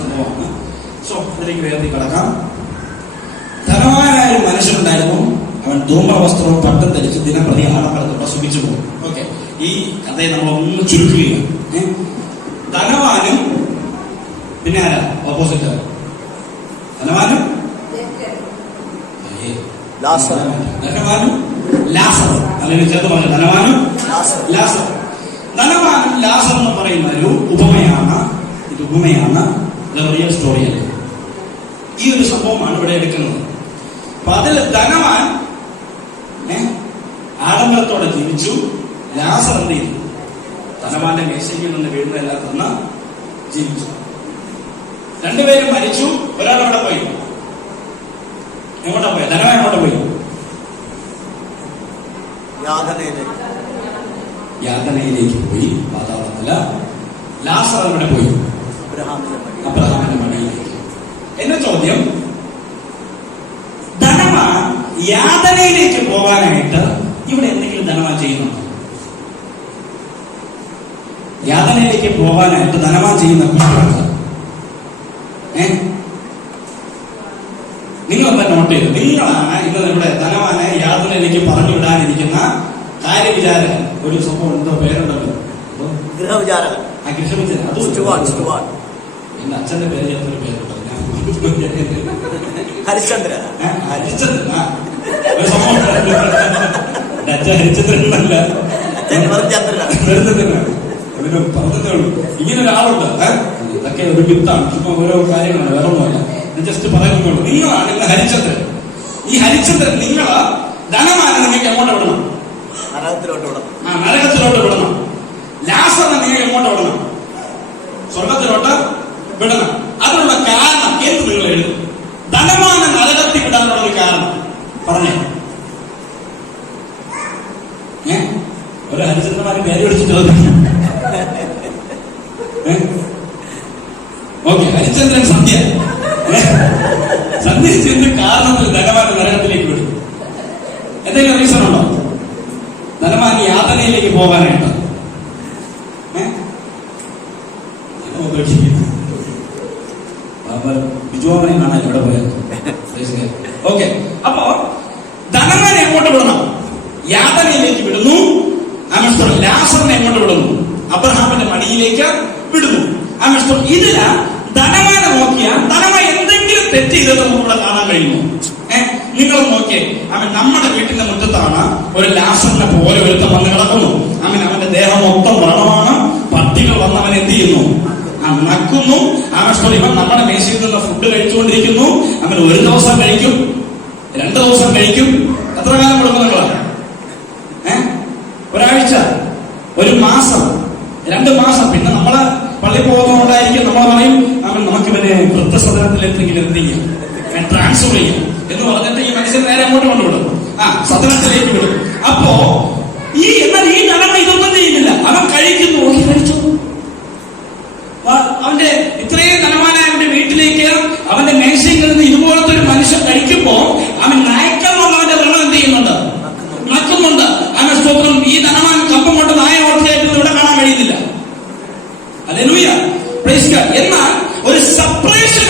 സംഭവമാണ് സോ അതിലേക്ക് വേഗത്തിൽ കിടക്കാം. ധനവാനായ ഒരു മനുഷ്യനുണ്ടായിരുന്നു. അവൻ ധൂമ്ര വസ്ത്രവും പട്ടം ധരിച്ച് ദിനപ്രതി ആഡംബരത്തോടെ സുഖിച്ചു പോകും. ഓക്കെ ഈ കഥയെ നമ്മൾ ഒന്ന് ചുരുക്കുകയാണ് ധനവാനും പിന്നെ ആരാ? ഓപ്പോസിറ്റ് ധനവാനും. ധനവാനും? ലാസർ. അല്ലെങ്കിൽ ചേർത്ത് പറഞ്ഞു ധനവാനും. ലാസർ. ധനവാനും ലാസർ എന്ന് പറയുന്ന ഒരു ഉപമയാണ്. ഇത് ഉപമയാണ്. റിയൽ സ്റ്റോറിയല്ല ഈ ഒരു സംഭവമാണ് ഇവിടെ എടുക്കുന്നത്. അപ്പൊ അതിൽ ധനവാൻ ആഡംബരത്തോടെ ജീവിച്ചു. ലാസർ എന്ത് ചെയ്തു? ധനവാന്റെ മേശയ്ക്ക് നിന്ന് വീഴുന്നതെല്ലാം തന്ന ജീവിച്ചു. രണ്ടുപേരും മരിച്ചു. ഒരാൾ അവിടെ പോയി. എങ്ങോട്ടാ പോയി? ധനവാൻ എങ്ങോട്ട് പോയി? യാതനയിലേക്ക്. യാതനയിലേക്ക് പോയി. പാതാളത്തില ലാസർ അവിടെ പോയി. അബ്രഹാമിന്റെ മടി അബ്രഹാമിന്റെ മടിയിലേക്ക് എന്റെ ചോദ്യം ധനമ യാതനയിലേക്ക് പോകാനായിട്ട് ഇവിടെ എന്തെങ്കിലും ധനമ ചെയ്യുന്നുണ്ടോ? യാതനയിലേക്ക് പോകാനായിട്ട് ധനമ ചെയ്യുന്ന കുട്ടികൾക്ക് ഏ? നിങ്ങളൊക്കെ നോട്ട് ചെയ്തു നിങ്ങളാണ് ഇന്ന് ഇവിടെ ധനവാനെ യാതനയിലേക്ക് പറഞ്ഞു വിടാനിരിക്കുന്ന കാര്യവിചാരകൻ. ഒരു സംഭവം എന്തോ പേരുണ്ടല്ലോ? ഗൃഹവിചാരകൻ. ആ കൃഷ്ണമിച്ചൻ അത് എന്റെ അച്ഛന്റെ പേര് ചേർത്തൊരു പേരുണ്ടോ ഹരിശ്ചന്ദ്രൻ? ഹരിശ്ചന്ദ്രൻ അച്ഛൻ ഹരിശ്ചന്ദ്രൻ ഉള്ളൂ. ഇങ്ങനെ ഒരാളുണ്ട്? ഇതൊക്കെ ഒരു വിത്താണ് ചുമ്മാ ഓരോ കാര്യങ്ങളാണ്. വേറെ ഒന്നുമല്ല. ഞാൻ ജസ്റ്റ് പറയുന്നുള്ളൂ നിങ്ങളാണ് ഇന്ന് ഈ ഹരിചന്ദ്രൻ നിങ്ങളാ ധനമാണ് നിങ്ങൾക്ക് എങ്ങോട്ട് വിടണം? നരകത്തിലോട്ട് വിടണം. ആ നരകത്തിലോട്ട് വിടണം. ലാസറിനെ നിങ്ങൾ എങ്ങോട്ട് വിടണം സ്വർഗത്തിലോട്ട് വിടണം അതിനുള്ള കാരണം എന്ത് നിങ്ങൾ എഴുതും ധനമാണ് നരകത്തിൽ വിടാനുള്ള ഒരു കാരണം പറഞ്ഞേ ഏ ഒരു ഹരിചന്ദ്രമാര് പേര് വിളിച്ച് ചോദിക്കും ഓക്കെ ഹരിചന്ദ്രൻ സന്ധ്യ. ഏ? സന്ധ്യ ചെന്ന് കാരണത്തിൽ ധനവാന് നരകത്തിലേക്ക് വിടും. എന്തെങ്കിലും റീസൺ ഉണ്ടോ? ധനവാൻ യാതനയിലേക്ക് പോകാനായിട്ട്. ഉപേക്ഷിക്കുന്നു. ബിജുവാമനെ കാണാൻ ഇവിടെ പോയത് ഓക്കെ അപ്പോ ധനവാനെ എങ്ങോട്ട് വിടണം. യാതനയിലേക്ക് എങ്ങോട്ട് വിടുന്നു. അബ്രഹാമിന്റെ മടിയിലേക്ക് വിടുന്നു. അമസ്തോർ ഇതിൽ ധനവാനെ നോക്കിയാൽ ധനവ എന്തെങ്കിലും തെറ്റ് ചെയ്തത് നമുക്ക് ഇവിടെ കാണാൻ കഴിയുന്നു ഏഹ് നിങ്ങൾ നോക്കിയേ. അവൻ നമ്മുടെ വീട്ടിന്റെ മുറ്റത്താണ് ഒരു ലാസറിനെ പോലെ ഒരുത്തം വന്ന് കിടക്കുന്നു. അവൻ അവന്റെ ദേഹം മൊത്തം വ്രണമാണ്. പട്ടികൾ വന്ന് അവൻ എന്ത് ചെയ്യുന്നു? ആ നക്കുന്നു. അവൻ ഇവൻ നമ്മുടെ മേശയിൽ നിന്ന് ഫുഡ് കഴിച്ചുകൊണ്ടിരിക്കുന്നു. അവൻ ഒരു ദിവസം കഴിക്കും. രണ്ട് ദിവസം കഴിക്കും. എത്ര കാലം കൊടുക്കും നിങ്ങൾ? ഒരാഴ്ച. ഒരു മാസം രണ്ട് മാസം പിന്നെ നമ്മൾ പള്ളി പോകുന്നതുകൊണ്ടായിരിക്കും നമ്മൾ പറയും നമുക്ക് പിന്നെ വൃദ്ധസദനത്തിൽ എന്തെങ്കിലും എന്ത് ചെയ്യാം? ട്രാൻസ്ഫർ ചെയ്യാം. എന്ന് പറഞ്ഞിട്ട് ഈ മനുഷ്യൻ നേരെ അങ്ങോട്ട് കൊണ്ടുവിടും. ആ സദനത്തിലേക്ക് വിടും. അപ്പോ ഈ എന്നാൽ ഈ നടന്ന ഇതൊന്നും ചെയ്യുന്നില്ല അവൻ കഴിക്കുന്നു ഓ, കഴിച്ചു ആ, അവന്റെ ഇത്രയും ധനവാനായ അവന്റെ വീട്ടിലേക്ക് അവന്റെ മേശയിൽ നിന്ന് ഇതുപോലത്തെ ഒരു മനുഷ്യൻ കഴിക്കുമ്പോ അവൻ നായക്കാൻ വന്നവന്റെ വ്രണം എന്ത് ചെയ്യുന്നുണ്ട് നക്കുന്നുണ്ട് അവൻ സ്തോത്രം ഈ ധനവാൻ കപ്പം കൊണ്ട് നായ ഓർച്ചയായിട്ട് ഇവിടെ കാണാൻ കഴിയുന്നില്ല ഹല്ലേലൂയ Praise God. എന്നാൽ ഒരു സെപ്പറേഷൻ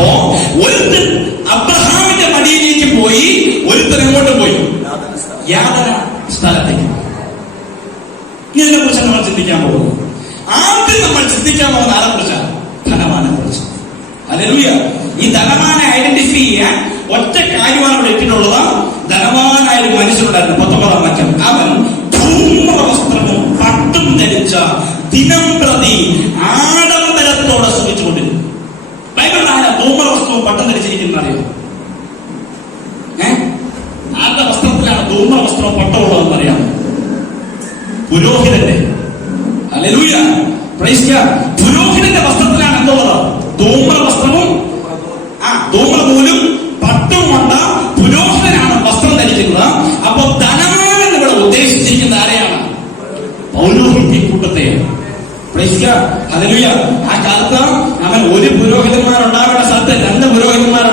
ഉണ്ടായപ്പോ ഒരുത്തൻ അബ്രഹാമിന്റെ മടിയിലേക്ക് പോയി ഒരുത്തൻ എങ്ങോട്ട് പോയി? യാതൊരു സ്ഥലത്തേക്ക് ഇതിനെ കുറിച്ച് നമ്മൾ ചിന്തിക്കാൻ പോകുന്നു. ആദ്യം നമ്മൾ ചിന്തിക്കാൻ പോകുന്ന ആളെ കുറിച്ചാണ് ധനവാനെ കുറിച്ച് അല്ലെലുയ ഈ ധനവാനെ ഐഡന്റിഫൈ ചെയ്യാൻ ഒറ്റ കാര്യമാണ് ഇവിടെ ഇട്ടിട്ടുള്ളത്. ധനവാനായ ഒരു മനുഷ്യനുണ്ടായിരുന്നു പത്തൊമ്പതാം വാക്യം അവൻ ധൂമ്ര വസ്ത്രവും പട്ടും ധരിച്ച ദിനം പ്രതി ആഡംബരത്തോടെ സുഖിച്ചുകൊണ്ടിരുന്നു ബൈബിളിൽ ആരാ ധൂമ്ര പട്ടം ധരിച്ചിരിക്കുന്ന അറിയോ? ഏ? ആരുടെ വസ്ത്രത്തിലാണ് ധൂമ്ര വസ്ത്രം പട്ടമുള്ളതെന്ന് അറിയാം പുരോഹിതന്റെ. പുരോഹിതന്റെ വസ്ത്രത്തിലാണ് എന്തുള്ളത് ധൂമ്ര വസ്ത്രവും ആ ധൂമ്രനൂലും പട്ടുമുണ്ട് പുരോഹിതനാണ് വസ്ത്രം ധരിക്കുന്നത് അപ്പൊ ധനമാണ് ഇവിടെ ഉദ്ദേശിച്ചിരിക്കുന്ന ആരെയാണ്? പൗരോഹിത്യ കൂട്ടത്തെയാണ്. ആ കാലത്ത് നമ്മൾ ഒരു പുരോഹിതന്മാരുണ്ടാവേണ്ട സ്ഥലത്ത് രണ്ട് പുരോഹിതന്മാർ